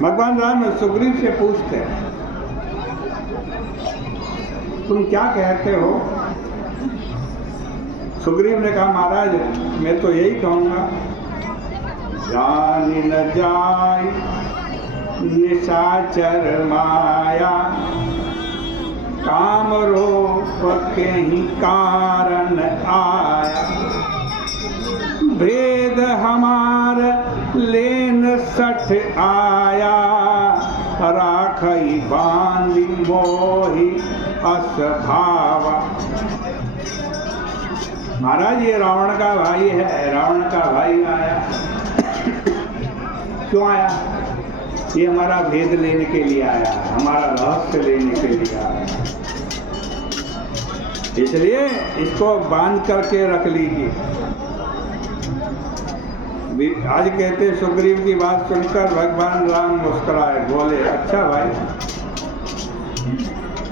भगवान राम सुग्रीव से पूछते हैं, तुम क्या कहते हो? सुग्रीव ने कहा, महाराज मैं तो यही कहूँगा, जान न जाय निशाचर माया, काम रूप के ही कारण आया, भेद हमार लेन सठ आया, राखई बांधी मोहि असभावा। महाराज ये रावण का भाई है, रावण का भाई आया। क्यों आया? ये हमारा भेद लेने के लिए आया, हमारा रहस्य लेने के लिए आया, इसलिए इसको बांध करके रख लीजिए। आज कहते सुग्रीव की बात सुनकर भगवान राम मुस्कुराए, बोले, अच्छा भाई,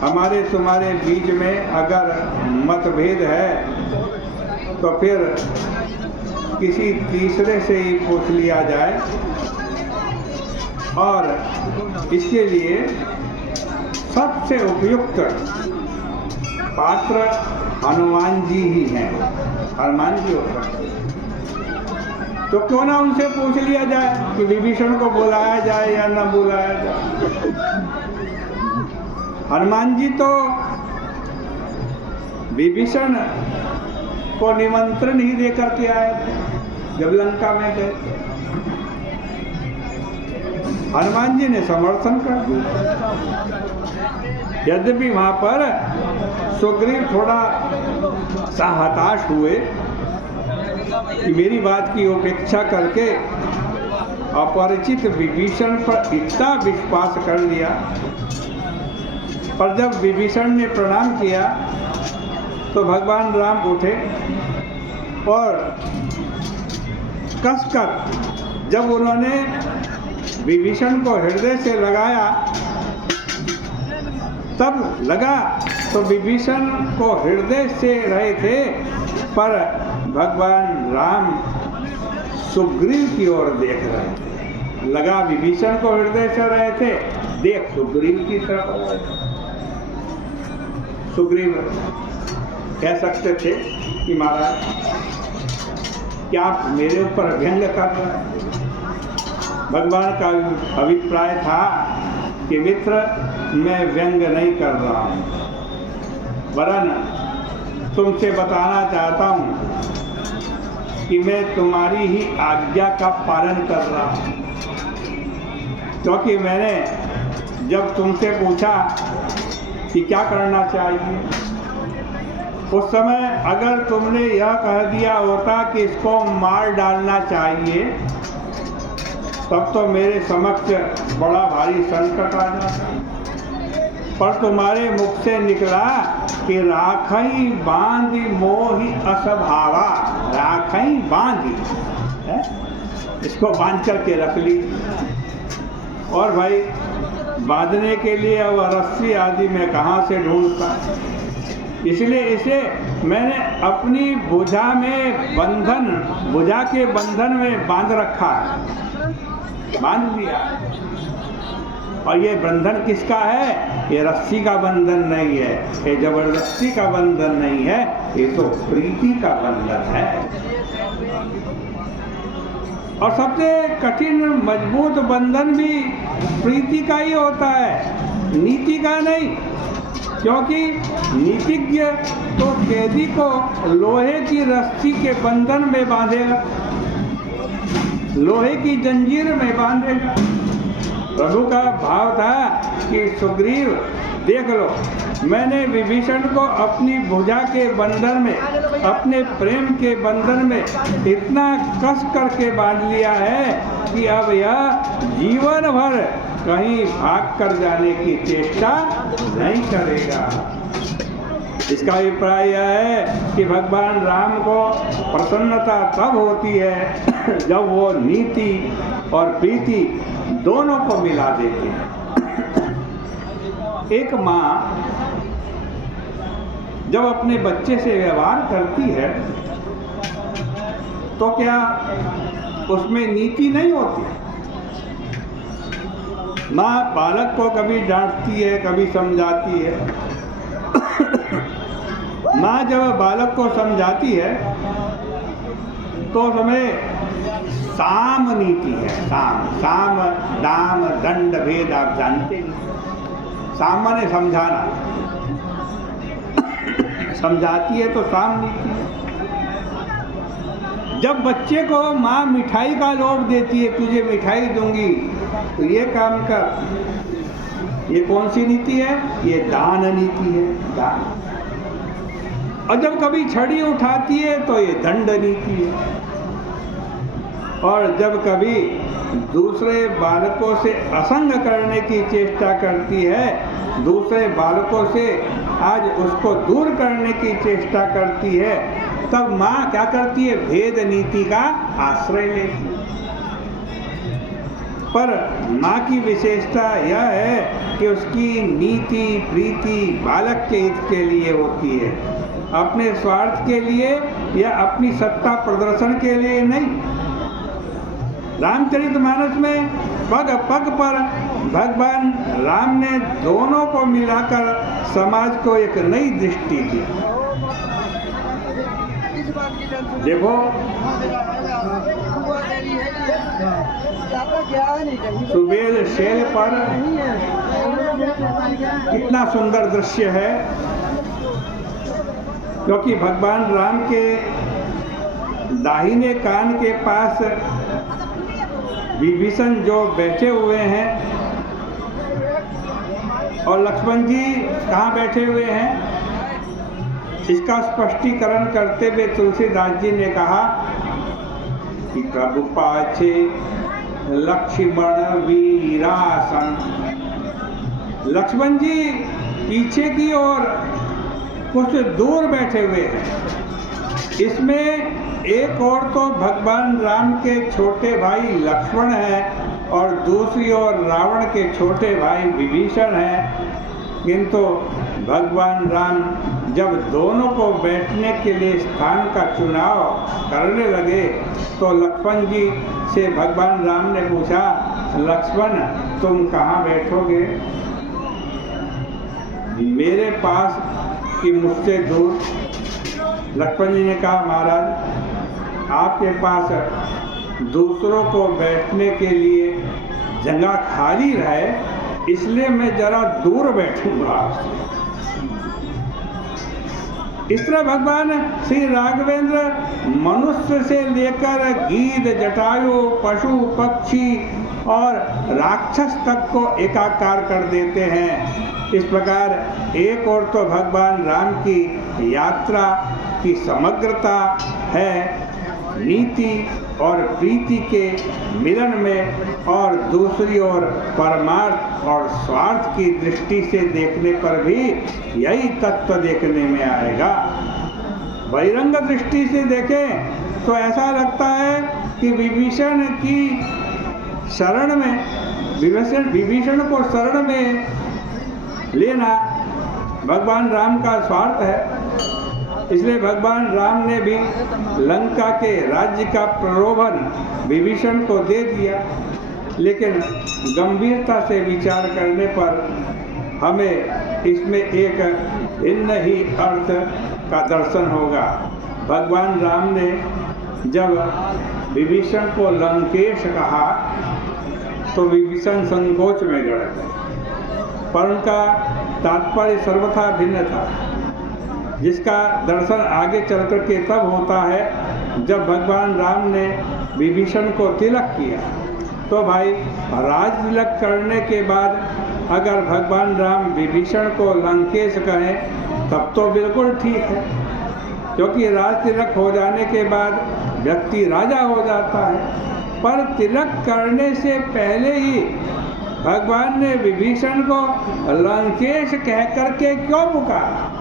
हमारे तुम्हारे बीच में अगर मतभेद है तो फिर किसी तीसरे से ही पूछ लिया जाए, और इसके लिए सबसे उपयुक्त पात्र हनुमान जी ही हैं। हनुमान जी हो सकते, तो क्यों ना उनसे पूछ लिया जाए कि विभीषण को बुलाया जाए या न बुलाया जाए। हनुमान जी तो विभीषण को निमंत्रण ही देकर के आए थे जब लंका में गए। हनुमान जी ने समर्थन कर दिया। यद्यपि वहां पर सुग्रीव थोड़ा सा हताश हुए कि मेरी बात की उपेक्षा करके अपरिचित विभीषण पर इतना विश्वास कर लिया, पर जब विभीषण ने प्रणाम किया तो भगवान राम उठे और कसकर जब उन्होंने विभीषण को हृदय से लगाया, तब लगा तो विभीषण को हृदय से रहे थे, पर भगवान राम सुग्रीव की ओर देख रहे थे। लगा विभीषण को हृदय से रहे थे, देख सुग्रीव की तरफ। सुग्रीव कह सकते थे कि महाराज क्या आप मेरे ऊपर व्यंग कर रहे हैं? भगवान का अभिप्राय था कि मित्र, मैं व्यंग नहीं कर रहा हूँ, वरन तुमसे बताना चाहता हूँ कि मैं तुम्हारी ही आज्ञा का पालन कर रहा हूँ। क्योंकि मैंने जब तुमसे पूछा कि क्या करना चाहिए, उस समय अगर तुमने यह कह दिया होता कि इसको मार डालना चाहिए, तब तो मेरे समक्ष बड़ा भारी संकट आ जाता। पर तुम्हारे मुख से निकला कि राखई बांधी मोहि असभावा। राखई बांधी है, इसको बांध करके रख ली। और भाई बांधने के लिए अब रस्सी आदि में कहाँ से ढूंढता, इसलिए इसे मैंने अपनी भुजा में बंधन, भुजा के बंधन में बांध रखा है, बांध लिया। और ये बंधन किसका है? ये रस्सी का बंधन नहीं है, ये जबरदस्ती का बंधन नहीं है, ये तो प्रीति का बंधन है। और सबसे कठिन मजबूत बंधन भी प्रीति का ही होता है, नीति का नहीं। क्योंकि नीतिज्ञ तो कैदी को लोहे की रस्सी के बंधन में बांधेगा, लोहे की जंजीर में बांधेगा। प्रभु का भाव था कि सुग्रीव देख लो, मैंने विभीषण को अपनी भुजा के बंधन में, अपने प्रेम के बंधन में इतना कस करके बांध लिया है कि अब यह जीवन भर कहीं भाग कर जाने की चेष्टा नहीं करेगा। इसका अभिप्राय यह है कि भगवान राम को प्रसन्नता तब होती है जब वो नीति और प्रीति दोनों को मिला देते हैं। एक माँ जब अपने बच्चे से व्यवहार करती है तो क्या उसमें नीति नहीं होती? माँ बालक को कभी डांटती है, कभी समझाती है। माँ जब बालक को समझाती है तो उसमें साम नीति है। साम दाम दंड भेद आप जानते हैं। साम माने समझाना, समझाती है तो साम नीति है। जब बच्चे को माँ मिठाई का लोभ देती है, तुझे मिठाई दूंगी तो ये काम कर, ये कौन सी नीति है? ये दान नीति है, दान। और जब कभी छड़ी उठाती है तो ये दंड नीति है। और जब कभी दूसरे बालकों से असंग करने की चेष्टा करती है, दूसरे बालकों से आज उसको दूर करने की चेष्टा करती है, तब माँ क्या करती है? भेद नीति का आश्रय लेती है। पर माँ की विशेषता यह है कि उसकी नीति प्रीति बालक के हित के लिए होती है, अपने स्वार्थ के लिए या अपनी सत्ता प्रदर्शन के लिए नहीं। रामचरितमानस में पग पग पर भगवान राम ने दोनों को मिलाकर समाज को एक नई दृष्टि दी। देखो, सुबेल शैल पर कितना सुंदर दृश्य है, क्योंकि भगवान राम के दाहिने कान के पास विभीषण जो बैठे हुए हैं और लक्ष्मण जी कहाँ बैठे हुए हैं, इसका स्पष्टीकरण करते हुए तुलसीदास जी ने कहा कि प्रभु पाछे लक्ष्मण वीरासन। लक्ष्मण जी पीछे की ओर कुछ दूर बैठे हुए हैं। इसमें एक और तो भगवान राम के छोटे भाई लक्ष्मण हैं और दूसरी ओर रावण के छोटे भाई विभीषण हैं। किंतु भगवान राम जब दोनों को बैठने के लिए स्थान का चुनाव करने लगे तो लक्ष्मण जी से भगवान राम ने पूछा, लक्ष्मण तुम कहाँ बैठोगे? मेरे पास कि मुझसे दूर? लक्ष्मण जी ने कहा, महाराज आपके पास दूसरों को बैठने के लिए जगह खाली रहे, इसलिए मैं जरा दूर बैठूंगा आपसे। इस तरह भगवान श्री राघवेंद्र मनुष्य से लेकर गीध जटायु पशु पक्षी और राक्षस तक को एकाकार कर देते हैं। इस प्रकार एक और तो भगवान राम की यात्रा की समग्रता है नीति और प्रीति के मिलन में, और दूसरी ओर परमार्थ और स्वार्थ की दृष्टि से देखने पर भी यही तत्व देखने में आएगा। बहिरंग दृष्टि से देखें तो ऐसा लगता है कि विभीषण की शरण में, विभीषण को शरण में लेना भगवान राम का स्वार्थ है। इसलिए भगवान राम ने भी लंका के राज्य का प्रलोभन विभीषण को दे दिया। लेकिन गंभीरता से विचार करने पर हमें इसमें एक भिन्न ही अर्थ का दर्शन होगा। भगवान राम ने जब विभीषण को लंकेश कहा तो विभीषण संकोच में गड़ गए, पर उनका तात्पर्य सर्वथा भिन्न था, जिसका दर्शन आगे चल कर के तब होता है जब भगवान राम ने विभीषण को तिलक किया। तो भाई राज तिलक करने के बाद अगर भगवान राम विभीषण को लंकेश कहें तब तो बिल्कुल ठीक है, क्योंकि राज तिलक हो जाने के बाद व्यक्ति राजा हो जाता है। पर तिलक करने से पहले ही भगवान ने विभीषण को लंकेश कह करके क्यों पुकारा?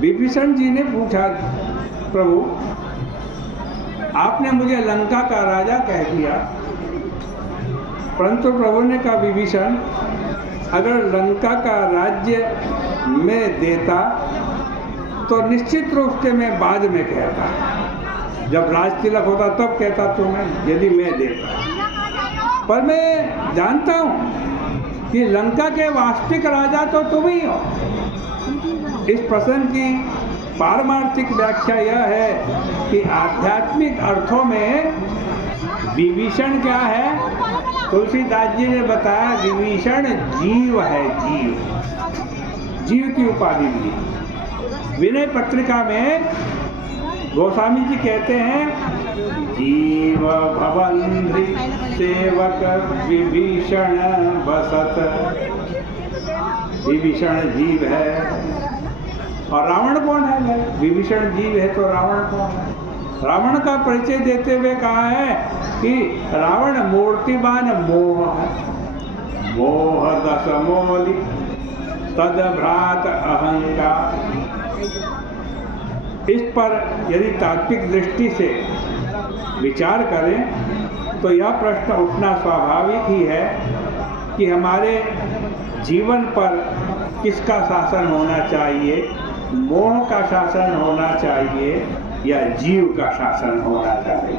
विभीषण जी ने पूछा, प्रभु आपने मुझे लंका का राजा कह दिया, परंतु प्रभु ने कहा, विभीषण अगर लंका का राज्य मैं देता तो निश्चित रूप से मैं बाद में कहता, जब राज तिलक होता तब कहता तुम्हें, यदि मैं देता। पर मैं जानता हूँ कि लंका के वास्तविक राजा तो तुम ही हो। इस प्रसंग की पारमार्थिक व्याख्या यह है कि आध्यात्मिक अर्थों में विभीषण क्या है? तुलसीदास जी ने बताया विभीषण जीव है, जीव की उपाधि दी। विनय पत्रिका में गोस्वामी जी कहते हैं जीव भवन्धि सेवक विभीषण बसत। विभीषण जीव है और रावण कौन है भाई? विभीषण जीव है तो रावण कौन है? रावण का परिचय देते हुए कहा है कि रावण मूर्तिमान मोह है, मोह दस मोली तद भ्रात अहंकार। इस पर यदि तात्विक दृष्टि से विचार करें तो यह प्रश्न उठना स्वाभाविक ही है कि हमारे जीवन पर किसका शासन होना चाहिए? मोह का शासन होना चाहिए या जीव का शासन होना चाहिए?